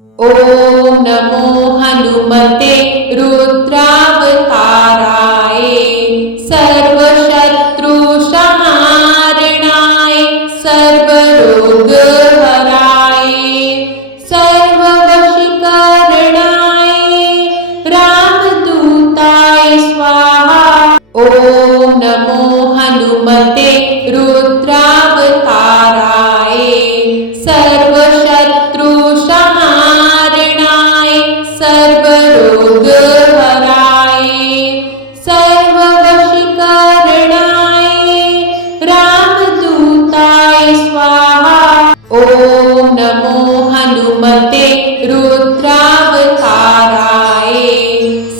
ॐ नमो हनुमते रुद्रावताराय सर्वशत्रुसंहारणाय सर्वरोगहराय सर्ववशीकरणाय रामदूताय स्वाहा। ॐ नमो हनुमते रुद्रावताराय सर्वशत्रुसंहारणाय सर्वरोगहराय सर्ववशीकरणाय रामदूताय स्वाहा। ॐ नमो हनुमते रुद्रावताराय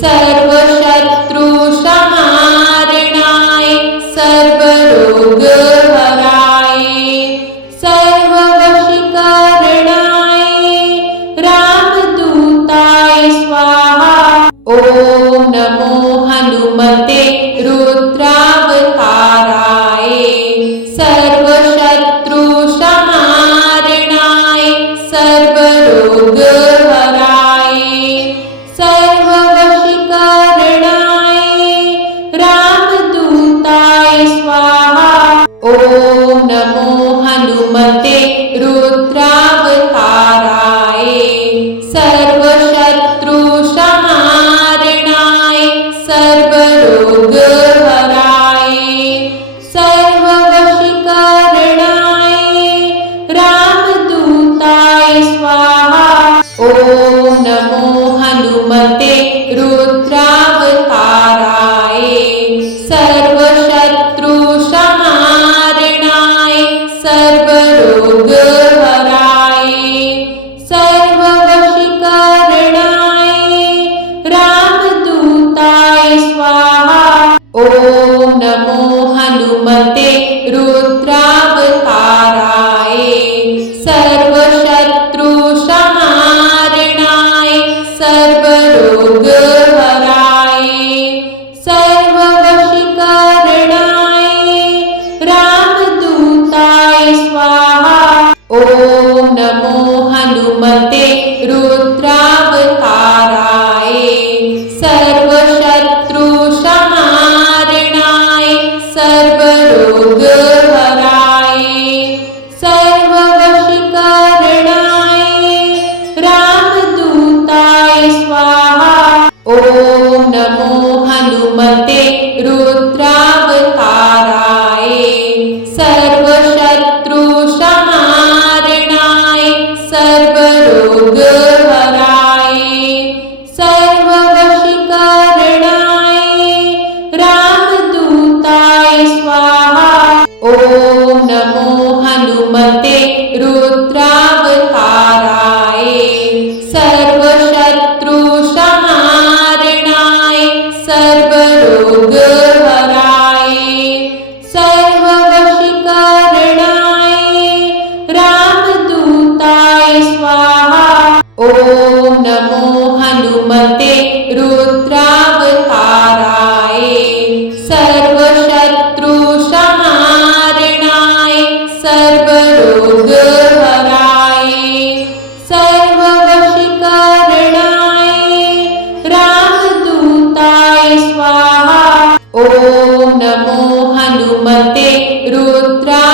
सर्वशत्रुसंहारणाय सर्वरोगहराय सर्ववशीकरणाय रामदूताय स्वाहा। ॐ नमो हनुमते रुद्रावताराय सर्वशत्रुसंहारणाय सर्वरोगहराय सर्ववशीकरणाय रामदूताय स्वाहा। ॐ नमो हनुमते रुद्रावताराय सर्वशत्रुसंहारणाय सर्वरोगहराय सर्ववशीकरणाय रामदूताय स्वाहा। ॐ नमो हनुमते रुद्रावताराय सर्वशत्रुसंहारणाय सर्वरोगहराय सर्ववशीकरणाय रामदूताय स्वाहा। ॐ नमो हनुमते रुद्रावताराय सर्वशत्रुसंहारणाय सर्वरोगहराय सर्ववशीकरणाय रामदूताय स्वाहा। ॐ नमो हनुमते रुद्रावताराय सर्वशत्रुसंहारणाय सर्वरोगहराय सर्ववशीकरणाय रामदूताय स्वाहा। ॐ नमो हनुमते रुद्रावताराय सर्वशत्रुसंहारणाय सर्वरोगहराय सर्ववशीकरणाय रामदूताय स्वाहा। ॐ नमो हनुमते रुद्रावताराय सर्वशत्रुसंहारणाय सर्वरोगहराय सर्ववशीकरणाय रामदूताय स्वाहा। ॐ नमो हनुमते रुद्रावताराय सर्वशत्रुसंहारणाय सर्वरोगहराय सर्ववशीकरणाय रामदूताय स्वाहा। ॐ नमो हनुमते रुद्रावताराय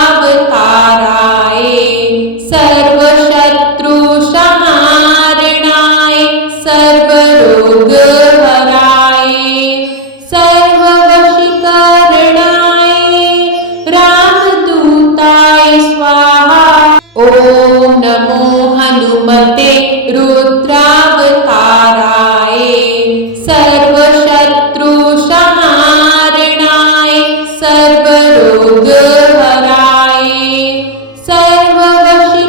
सर्वशत्रुसंहारणाय सर्वरोगहराय सर्ववशीकरणाय रामदूताय स्वाहा। ॐ नमो हनुमते रुद्रावताराय सर्वशत्रुसंहारणाय सर्वरोगहराय सर्ववशीकरणाय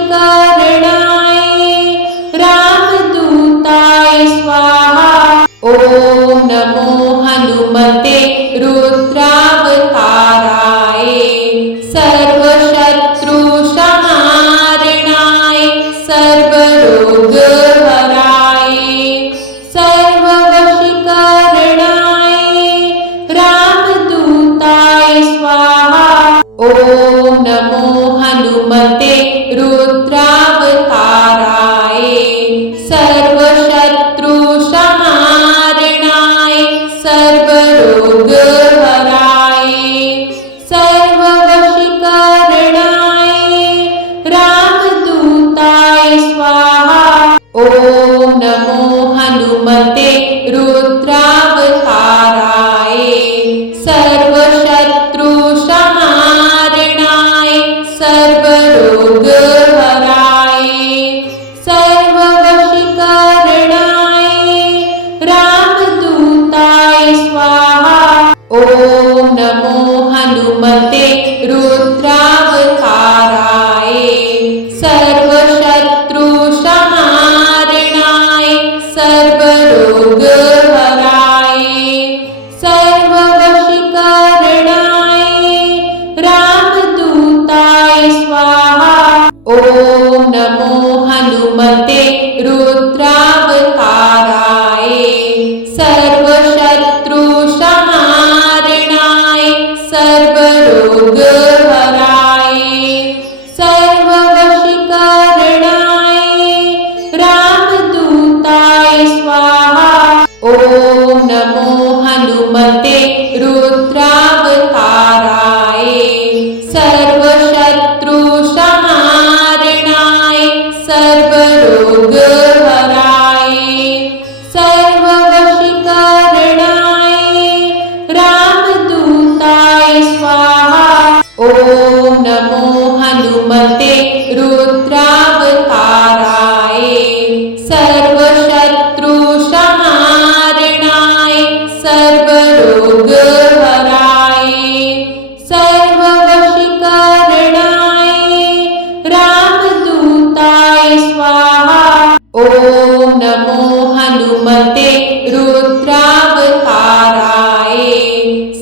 रामदूताय स्वाहा। ॐ नमो हनुमते रुद्रावताराय सर्वशत्रुसंहारणाय सर्वरोगहराय सर्ववशीकरणाय रामदूताय स्वाहा। ॐ नमो हनुमते रुद्रावताराय सर्वशत्रुसंहारणाय सर्वरोगहराय सर्ववशीकरणाय रामदूताय स्वाहा। ॐ नमो हनुमते रुद्रावताराय सर्वशत्रुसंहारणाय सर्वरोगहराय सर्ववशीकरणाय रामदूताय स्वाहा। ॐ नमो हनुमते रुद्रावताराय सर्वशत्रुसंहारणाय सर्वरोगहराय सर्ववशीकरणाय रामदूताय स्वाहा। ॐ नमो हनुमते रुद्रावताराय सर्वशत्रुसंहारणाय सर्वरोगहराय सर्ववशीकरणाय रामदूताय स्वाहा। ॐ नमो हनुमते रुद्रावताराय सर्वशत्रुसंहारणाय सर्वरोगहराय सर्ववशीकरणाय रामदूताय स्वाहा। ॐ नमो हनुमते रुद्रावताराय सर्वशत्रुसंहारणाय सर्वरोगहराय सर्ववशीकरणाय रामदूताय स्वाहा। ॐ नमो हनुमते रुद्रावताराय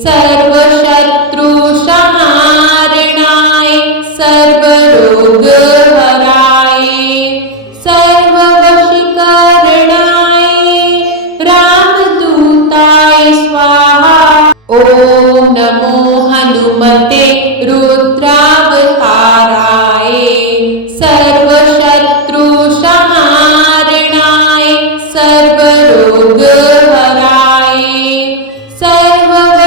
सर्वशत्रुसंहारणाय सर्वरोगहराय सर्ववशीकरणाय रामदूताय स्वाहा। ॐ नमो हनुमते रुद्रावताराय सर्वशत्रुसंहारणाय सर्वरोगहराय सर्ववशीकरणाय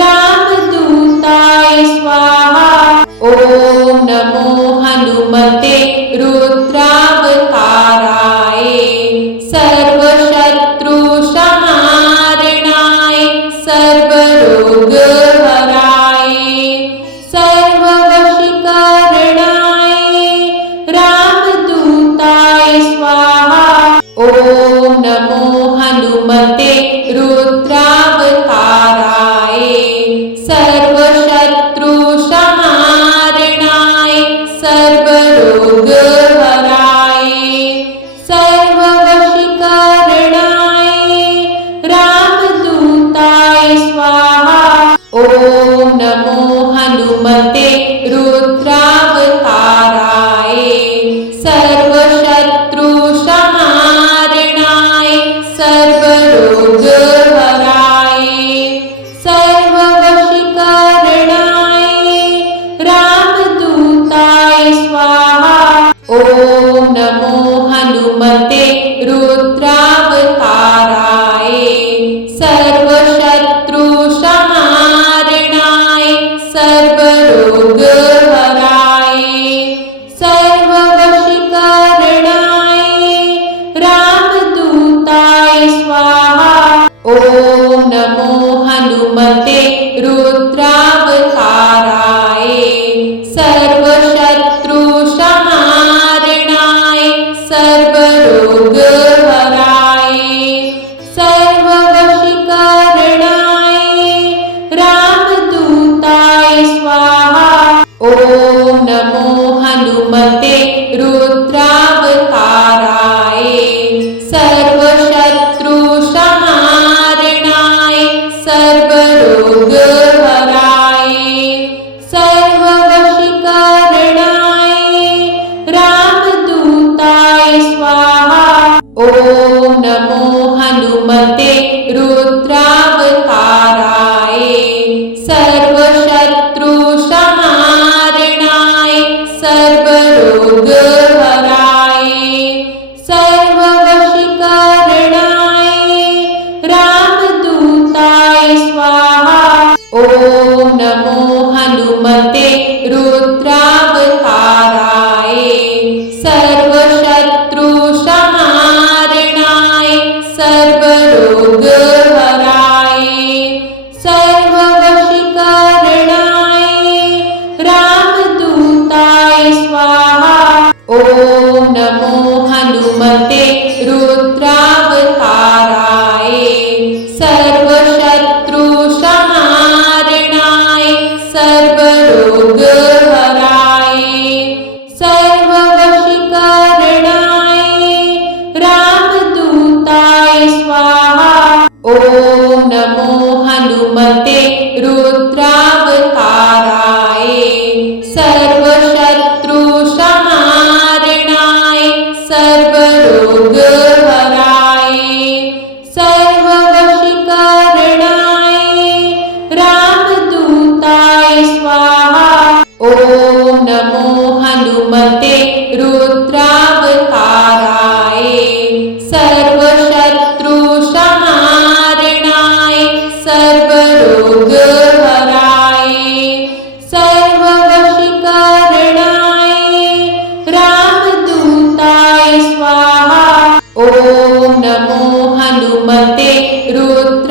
रामदूताय स्वाहा। ॐ नमो हनुमते रुद्रावताराय सर्वशत्रुसंहारणाय सर्वरोगहराय सर्ववशीकरणाय रामदूताय स्वाहा। ॐ नमो हनुमते रुद्रावताराय सर्वशत्रुसंहारणाय सर्वरोगहराय सर्ववशीकरणाय रामदूताय स्वाहा। ॐ नमो हनुमते रुद्रावताराय सर्वशत्रुसंहारणाय सर्वरोगहराय सर्ववशीकरणाय रामदूताय स्वाहा। ॐ नमो हनुमते रुद्रावताराय सर्वशत्रुसंहारणाय सर्वरोगहराय सर्ववशीकरणाय रामदूताय स्वाहा। ॐ नमो हनुमते रुद्रावताराय सर्वशत्रुसंहारणाय सर्वरोगहराय सर्ववशीकरणाय रामदूताय स्वाहा। ॐ नमो हनुमते रुद्रावताराय सर्वशत्रुसंहारणाय सर्वरोगहराय सर्ववशीकरणाय रामदूताय स्वाहा। ॐ नमो हनुमते रुद्रावताराय सर्वशत्रुसंहारणाय सर्वरोगहराय ॐ नमो हनुमते रुद्रावताराय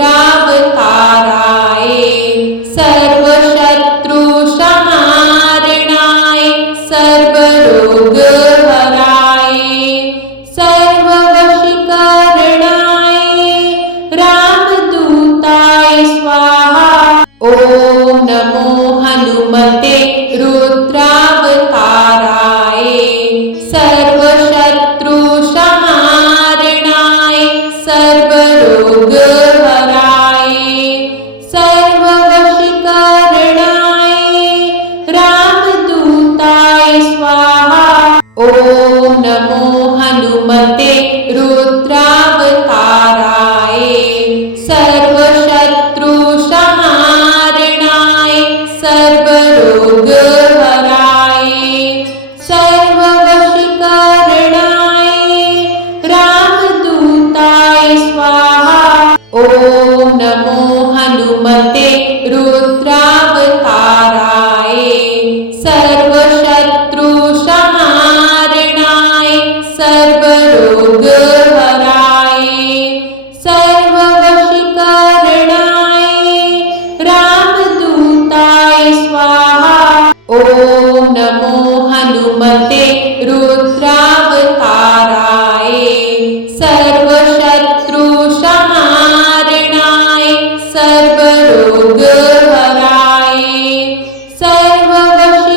सर्वशत्रुसंहारणाय सर्वरोगहराय सर्ववशीकरणाय रामदूताय स्वाहा। ॐ नमो हनुमते रुद्रावताराय सर्वशत्रुसंहारणाय सर्वरोगहराय सर्ववशीकरणाय रामदूताय स्वाहा। ॐ नमो हनुमते रुद्रावताराय सर्वशत्रुसंहारणाय सर्वरोगहराय सर्ववशीकरणाय रामदूताय स्वाहा। ॐ नमो हनुमते रुद्रावताराय सर्वशत्रुसंहारणाय सर्वरोगहराय सर्ववशीकरणाय रामदूताय स्वाहा। ॐ नमो हनुमते रुद्रावताराय सर्वशत्रुसंहारणाय सर्वरोगहराय सर्ववशीकरणाय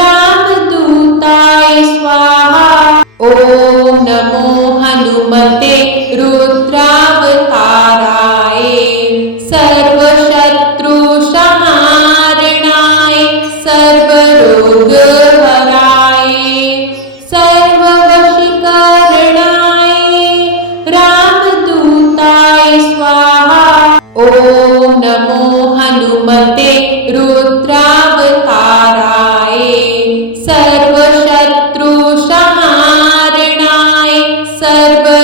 रामदूताय स्वाहा। ॐ नमो हनुमते रुद्रावताराय सर्वशत्रुसंहारणाय सर्वरोगहराय सर्ववशीकरणाय रामदूताय स्वाहा। ॐ नमो हनुमते रुद्रावताराय सर्वशत्रुसंहारणाय सर्वरोगहराय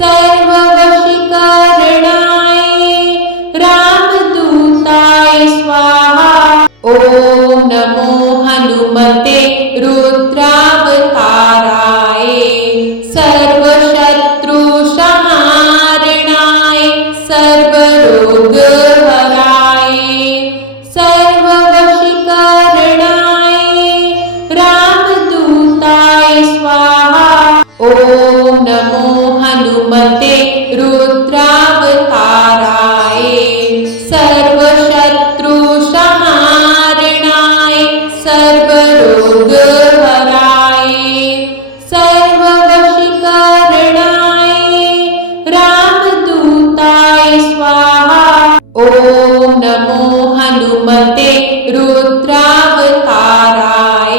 सर्ववशीकरणाय रामदूताय स्वाहा। ॐ नमो हनुमते रुद्रावताराय सर्वशत्रुसंहारणाय सर्वरोगहराय सर्ववशीकरणाय रामदूताय स्वाहा। ॐ नमो हनुमते रुद्रावताराय सर्वशत्रुसंहारणाय सर्वरोगहराय सर्ववशीकरणाय रामदूताय स्वाहा। ॐ नमो हनुमते रुद्रावताराय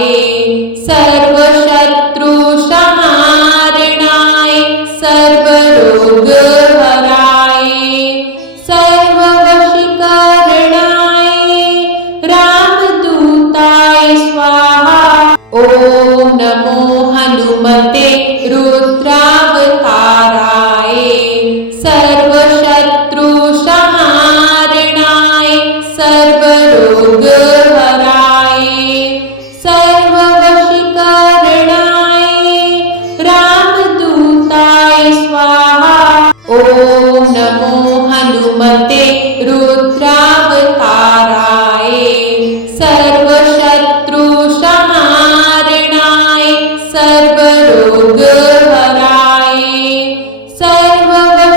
सर्वशत्रुसंहारणाय सर्वरोगहराय सर्ववशीकरणाय रामदूताय स्वाहा। ॐ नमो हनुमते रुद्रावताराय सर्वशत्रुसंहारणाय सर्वरोगहराय सर्ववशीकरणाय रामदूताय स्वाहा। ॐ नमो हनुमते रुद्रावताराय सर्वशत्रुसंहारणाय सर्वरोगहराय सर्ववशीकरणाय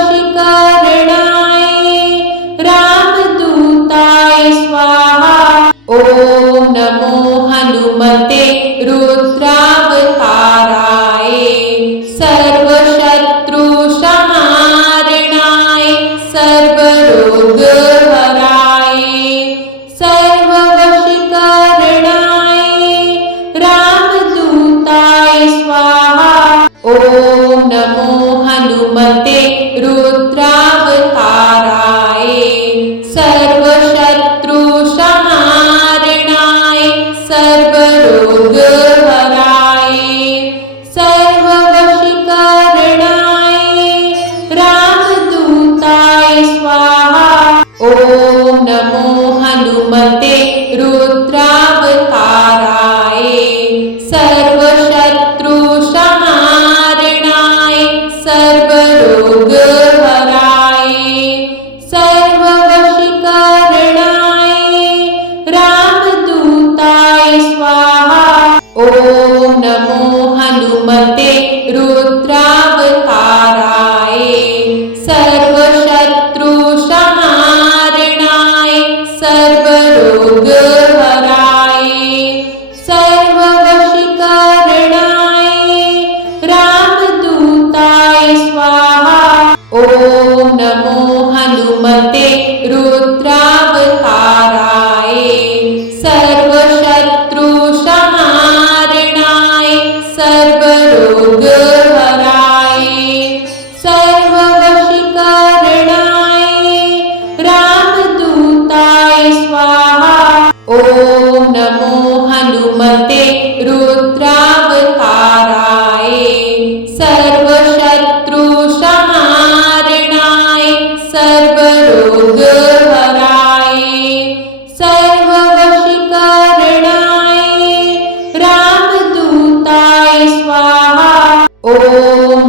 रामदूताय स्वाहा। ॐ नमो हनुमते रुद्रावताराय सर्वशत्रुसंहारणाय सर्वरोगहराय सर्ववशीकरणाय रामदूताय स्वाहा। ॐ नमो हनुमते रुद्रावताराय सर्वशत्रुसंहारणाय सर्वरोगहराय सर्ववशीकरणाय रामदूताय स्वाहा। ॐ नमो हनुमते रुद्रावताराय ॐ नमो हनुमते रुद्रावताराय सर्वशत्रुसंहारणाय सर्वरोगहराय सर्ववशीकरणाय रामदूताय स्वाहा। ॐ नमो हनुमते रुद्रावताराय सर्वशत्रुसंहारणाय सर्वरोगहराय सर्ववशीकरणाय रामदूताय स्वाहा। ॐ नमो हनुमते रुद्रावताराय सर्वशत्रुसंहारणाय सर्वरोगहराय सर्ववशीकरणाय रामदूताय स्वाहा। ॐ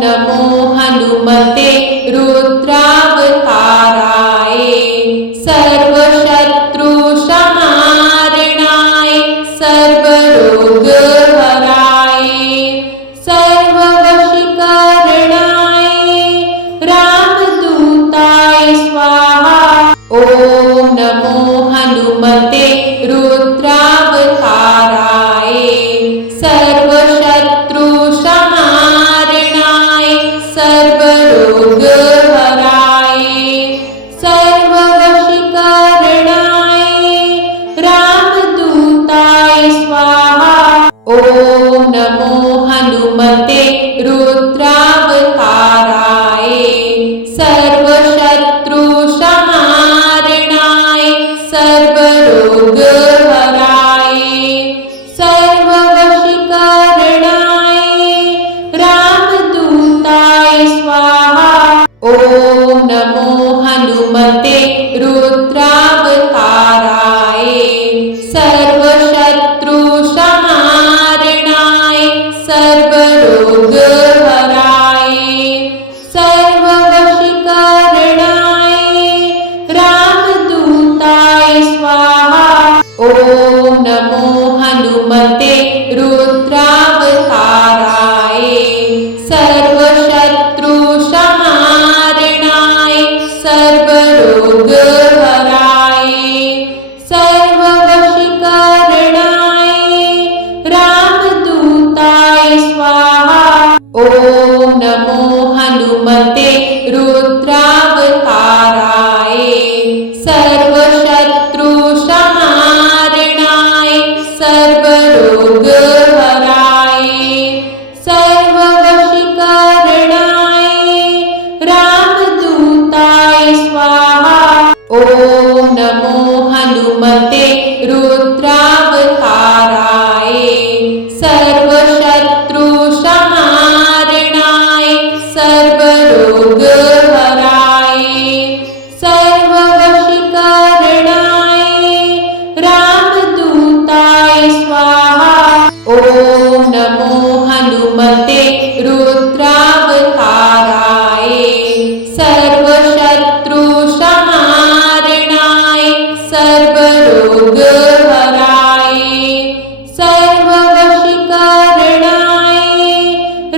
नमो हनुमते रुद्रावताराय सर्वशत्रुसंहारणाय सर्वरोगहराय सर्ववशीकरणाय रामदूताय स्वाहा। ॐ नमो हनुमते रुद्रावताराय सर्वशत्रुसंहारणाय सर्वरोगहराय सर्ववशीकरणाय रामदूताय स्वाहा। ॐ नमो हनुमते रुद्रावताराय सर्वशत्रुसंहारणाय सर्वरोगहराय सर्ववशीकरणाय रामदूताय स्वाहा। ॐ नमो हनुमते रुद्रावताराय सर्वशत्रुसंहारणाय सर्वरोगहराय सर्ववशीकरणाय रामदूताय स्वाहा। ॐ नमो हनुमते रुद्रावताराय सर्वशत्रुसंहारणाय सर्वरोगहराय सर्ववशीकरणाय रामदूताय स्वाहा। ॐ नमो हनुमते रुद्रावताराय सर्वशत्रुसंहारणाय सर्वरोगहराय सर्ववशीकरणाय रामदूताय स्वाहा। ॐ नमो हनुमते रुद्रावताराय सर्वशत्रुसंहारणाय सर्वरोगहराय सर्ववशीकरणाय रामदूताय स्वाहा। ॐ नमो हनुमते रुद्रावताराय सर्वशत्रुसंहारणाय सर्वरोगहराय सर्ववशीकरणाय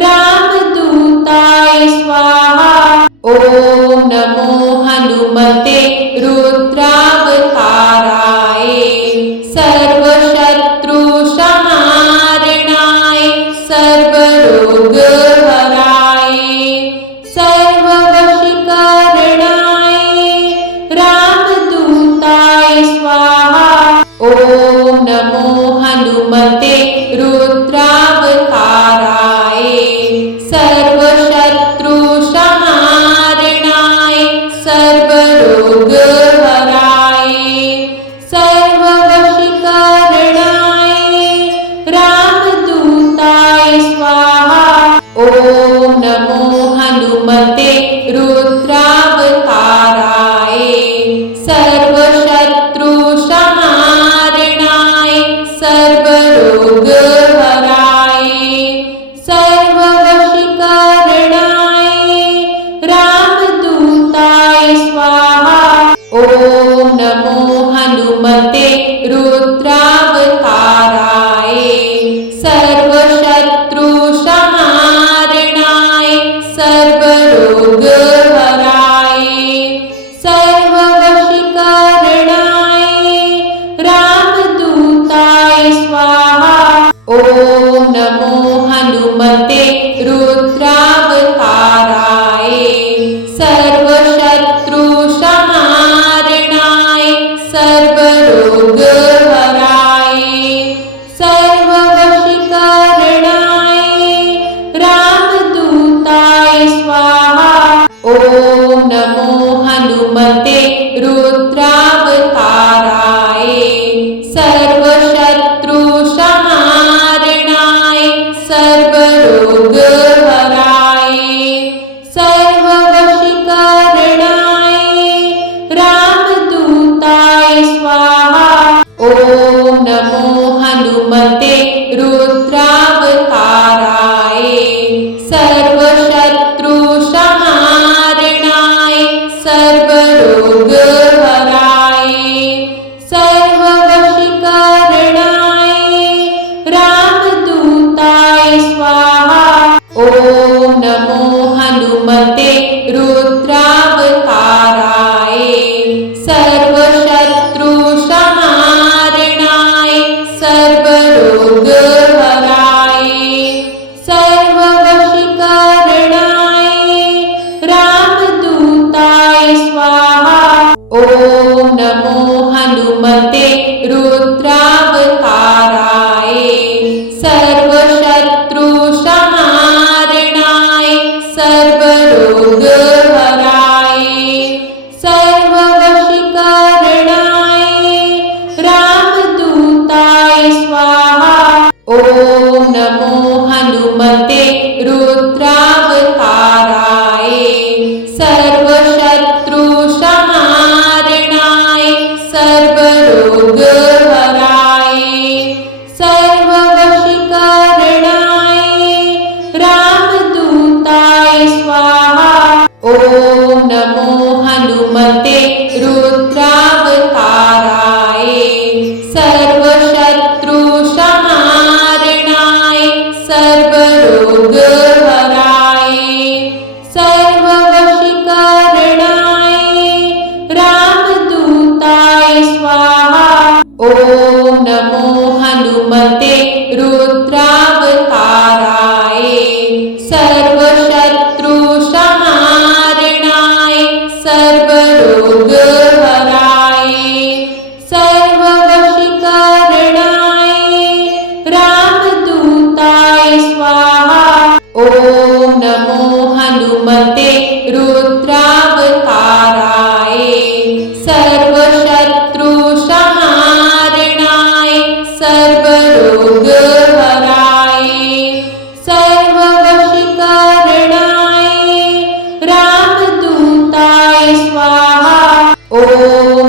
रामदूताय स्वाहा। ॐ नमो हनुमते रुद्रावताराय सर्वशत्रुसंहारणाय सर्वरोगहराय सर्ववशीकरणाय रामदूताय स्वाहा। ॐ नमो हनुमते रुद्रावताराय सर्वशत्रुसंहारणाय सर्वरोगहराय सर्ववशीकरणाय रामदूताय स्वाहा। ॐ नमो हनुमते रुद्रावताराय सर्वशत्रुसंहारणाय सर्वरोगहराय सर्ववशीकरणाय रामदूताय स्वाहा। ॐ नमो हनुमते रुद्रावताराय ॐ नमो हनुमते रुद्रावताराय सर्वशत्रुसंहारणाय सर्वरोगहराय सर्ववशीकरणाय रामदूताय स्वाहा। ॐ नमो हनुमते रुद्रावताराय सर्वशत्रुसंहारणाय सर्वरोगहराय सर्ववशीकरणाय रामदूताय स्वाहा। ॐ नमो हनुमते रुद्रावताराय सर्वशत्रुसंहारणाय सर्वरोगहराय सर्ववशीकरणाय रामदूताय स्वाहा। ॐ नमो हनुमते रुद्रावताराय सर्वशत्रुसंहारणाय सर्वरोगहराय सर्ववशीकरणाय रामदूताय स्वाहा। ॐ नमो हनुमते रुद्रावताराय सर्वशत्रुसंहारणाय सर्वरोगहराय सर्ववशीकरणाय रामदूताय स्वाहा। ॐ नमो हनुमते रुद्रावताराय सर्वशत्रुसंहारणाय सर्वरोगहराय सर्ववशीकरणाय रामदूताय स्वाहा। ॐ नमो हनुमते रुद्रावताराय सर्वशत्रुसंहारणाय सर्वरोगहराय सर्ववशीकरणाय रामदूताय स्वाहा। ॐ नमो हनुमते रुद्रावताराय सर्वशत्रुसंहारणाय सर्वरोगहराय सर्ववशीकरणाय रामदूताय स्वाहा। ॐ नमो हनुमते रुद्रावताराय सर्वशत्रुसंहारणाय सर्वरोगहराय सर्ववशीकरणाय रामदूताय स्वाहा। ॐ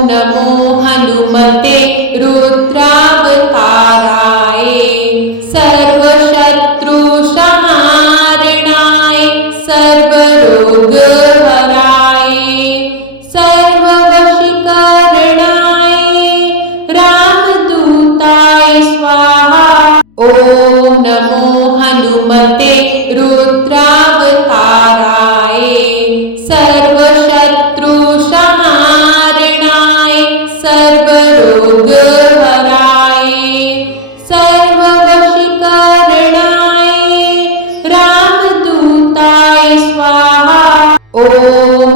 नमो हनुमते रुद्रावताराय सर्वशत्रुसंहारणाय सर्वरोगहराय सर्ववशीकरणाय रामदूताय स्वाहा। ॐ नमो हनुमते रुद्रावताराय सर्वशत्रुसंहारणाय सर्वरोगहराय सर्ववशीकरणाय रामदूताय स्वाहा। ॐ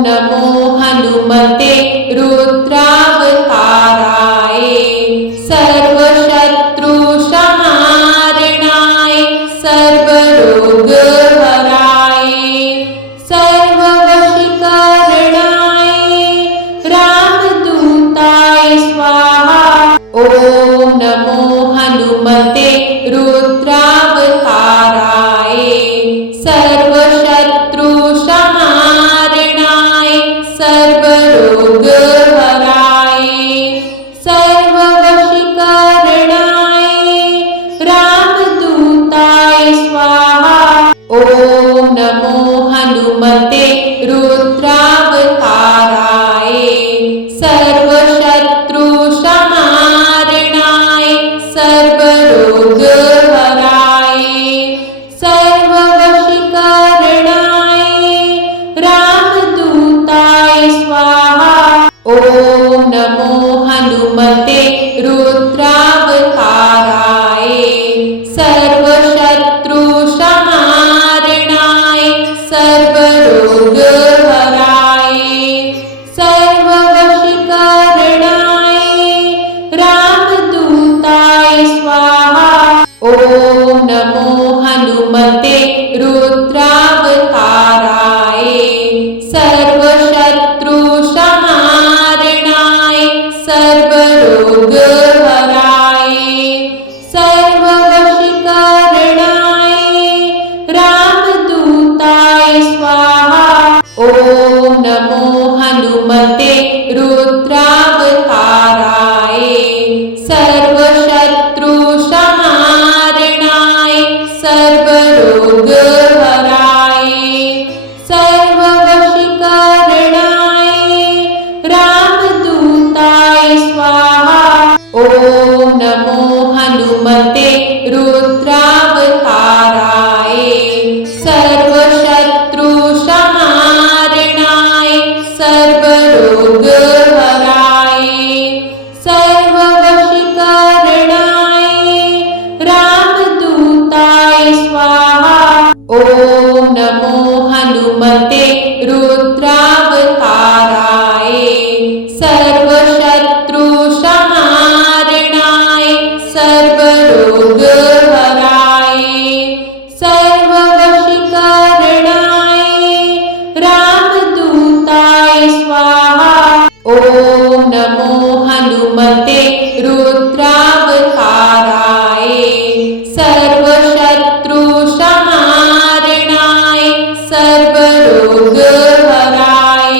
नमो हनुमते रुद्रावताराय सर्वशत्रुसंहारणाय सर्वरोगहराय सर्ववशीकरणाय रामदूताय स्वाहा। ॐ नमो हनुमते रुद्रावताराय सर्वशत्रुसंहारणाय सर्वरोगहराय सर्ववशीकरणाय रामदूताय स्वाहा। ॐ नमो हनुमते रुद्रावताराय सर्वशत्रुसंहारणाय सर्वरोगहराय सर्ववशीकरणाय रामदूताय स्वाहा। ॐ नमो हनुमते रुद्रावताराय ॐ नमो हनुमते रुद्रावताराय सर्वशत्रुसंहारणाय सर्वरोगहराय सर्ववशीकरणाय रामदूताय स्वाहा। ॐ नमो हनुमते रुद्रावताराय सर्वशत्रुसंहारणाय सर्वरोगहराय सर्ववशीकरणाय रामदूताय स्वाहा। ॐ नमो हनुमते रुद्रावताराय सर्वशत्रुसंहारणाय सर्वरोगहराय सर्ववशीकरणाय रामदूताय स्वाहा। ॐ नमो हनुमते रुद्रावताराय सर्वशत्रुसंहारणाय सर्वरोगहराय सर्ववशीकरणाय रामदूताय स्वाहा। ॐ नमो हनुमते रुद्रावताराय सर्वशत्रुसंहारणाय सर्वरोगहराय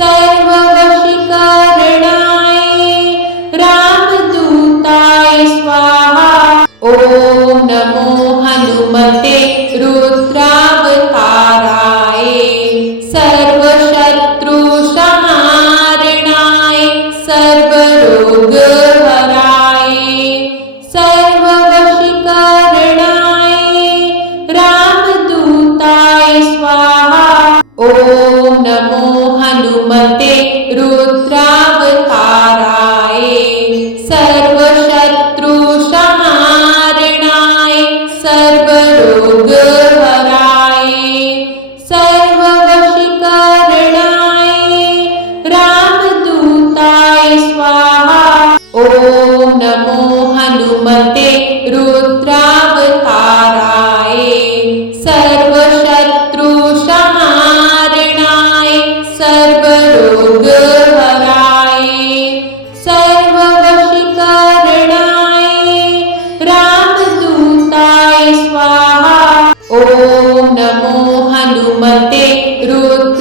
सर्ववशीकरणाय रामदूताय स्वाहा। ॐ नमो हनुमते रुद्रावताराय सर्वशत्रुसंहारणाय सर्वरोगहराय सर्ववशीकरणाय रामदूताय स्वाहा। ॐ नमो हनुमते रुद्रावताराय सर्वशत्रुसंहारणाय सर्वरोगहराय सर्ववशीकरणाय रामदूताय स्वाहा। ॐ नमो हनुमते रुद्रावताराय सर्वशत्रुसंहारणाय सर्वरोगहराय सर्ववशीकरणाय रामदूताय स्वाहा। ॐ नमो हनुमते रुद्रावताराय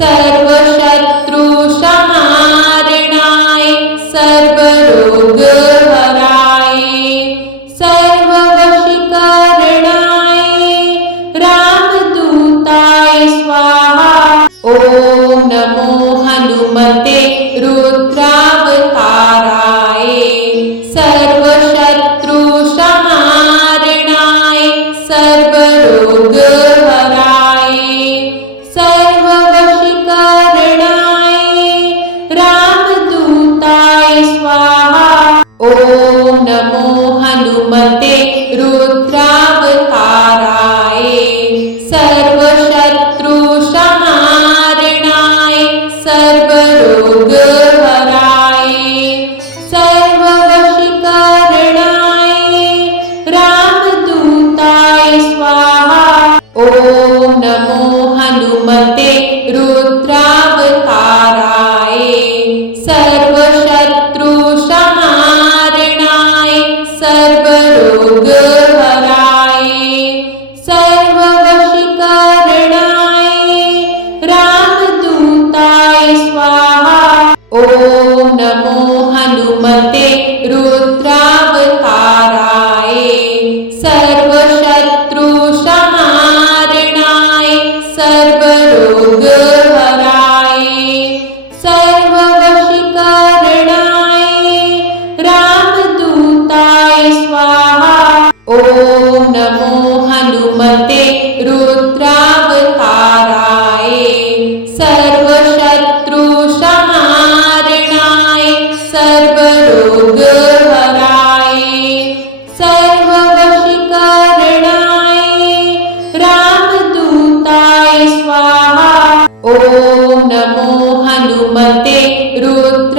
सर्वशत्रुसंहारणाय सर्वरोगहराय सर्ववशीकरणाय रामदूताय स्वाहा। ॐ नमो हनुमते रुद्रावताराय सर्वशत्रुसंहारणाय सर्वरोगहराय सर्ववशीकरणाय रामदूताय स्वाहा। ॐ नमो हनुमते रुद्रावताराय सर्वशत्रुसंहारणाय सर्वरोगहराय सर्ववशीकरणाय रामदूताय स्वाहा। ॐ नमो हनुमते रुद्रावताराय सर्वशत्रुसंहारणाय सर्वरोगहराय सर्ववशीकरणाय रामदूताय स्वाहा। ॐ नमो हनुमते रुद्रावताराय सर्वशत्रुसंहारणाय सर्वरोगहराय सर्ववशीकरणाय रामदूताय स्वाहा। ॐ नमो हनुमते रुद्रावताराय सर्वशत्रुसंहारणाय सर्वरोगहराय सर्ववशीकरणाय रामदूताय स्वाहा। ॐ नमो हनुमते रुद्रावताराय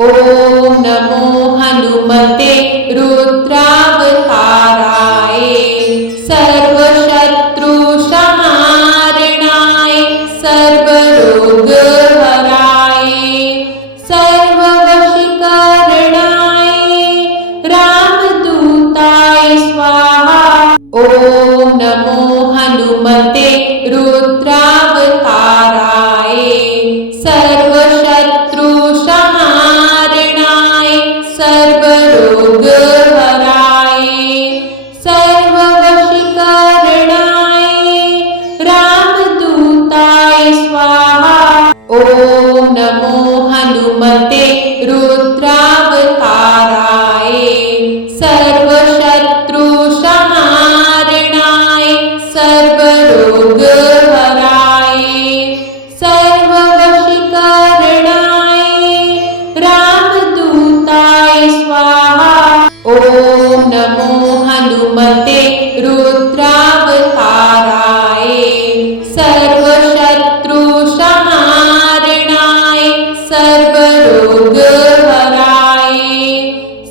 ॐ नमो हनुमते रुद्रावताराय सर्वशत्रुसंहारणाय सर्वरोगहराय सर्ववशीकरणाय रामदूताय स्वाहा। ॐ नमो हनुमते रुद्रावताराय सर्वशत्रुसंहारणाय सर्वरोगहराय सर्ववशीकरणाय रामदूताय स्वाहा। ॐ नमो हनुमते रुद्रावताराय सर्वशत्रुसंहारणाय सर्वरोगहराय सर्ववशीकरणाय रामदूताय स्वाहा। ॐ नमो हनुमते रुद्रावताराय सर्वशत्रुसंहारणाय सर्वरोगहराय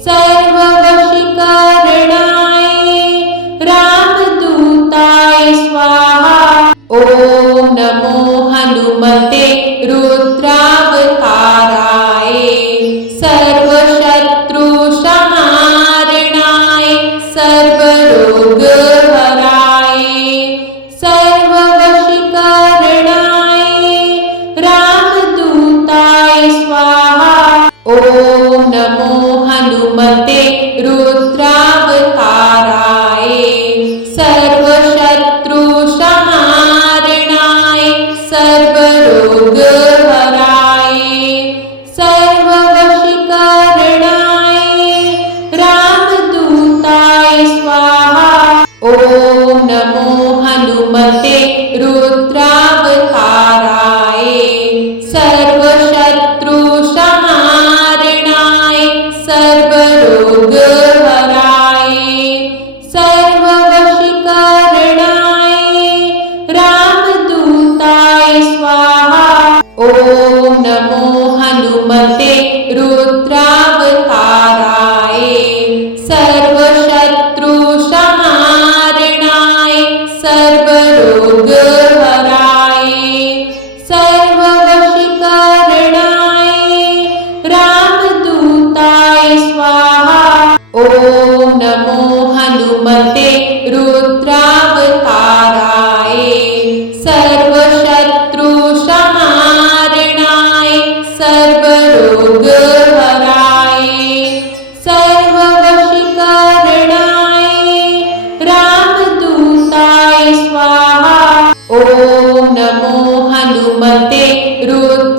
सर्ववशीकरणाय रामदूताय स्वाहा। ॐ नमो हनुमते रुद्रावताराय सर्वशत्रुसंहारणाय सर्वरोगहराय सर्ववशीकरणाय रामदूताय स्वाहा। ॐ नमो हनुमते रुद्रावताराय सर्वशत्रुसंहारणाय सर्वरोगहराय सर्ववशीकरणाय रामदूताय स्वाहा। ॐ नमो हनुमते रुद्रावताराय सर्वशत्रुसंहारणाय सर्वरोगहराय सर्ववशीकरणाय रामदूताय स्वाहा। ॐ नमो हनुमते रुद्रावताराय सर्वशत्रुसंहारणाय सर्वरोगहराय सर्ववशीकरणाय रामदूताय स्वाहा। ॐ नमो हनुमते रुद्रावताराय सर्वशत्रुसंहारणाय सर्वरोगहराय सर्ववशीकरणाय रामदूताय स्वाहा। ॐ नमो हनुमते रुद्रावताराय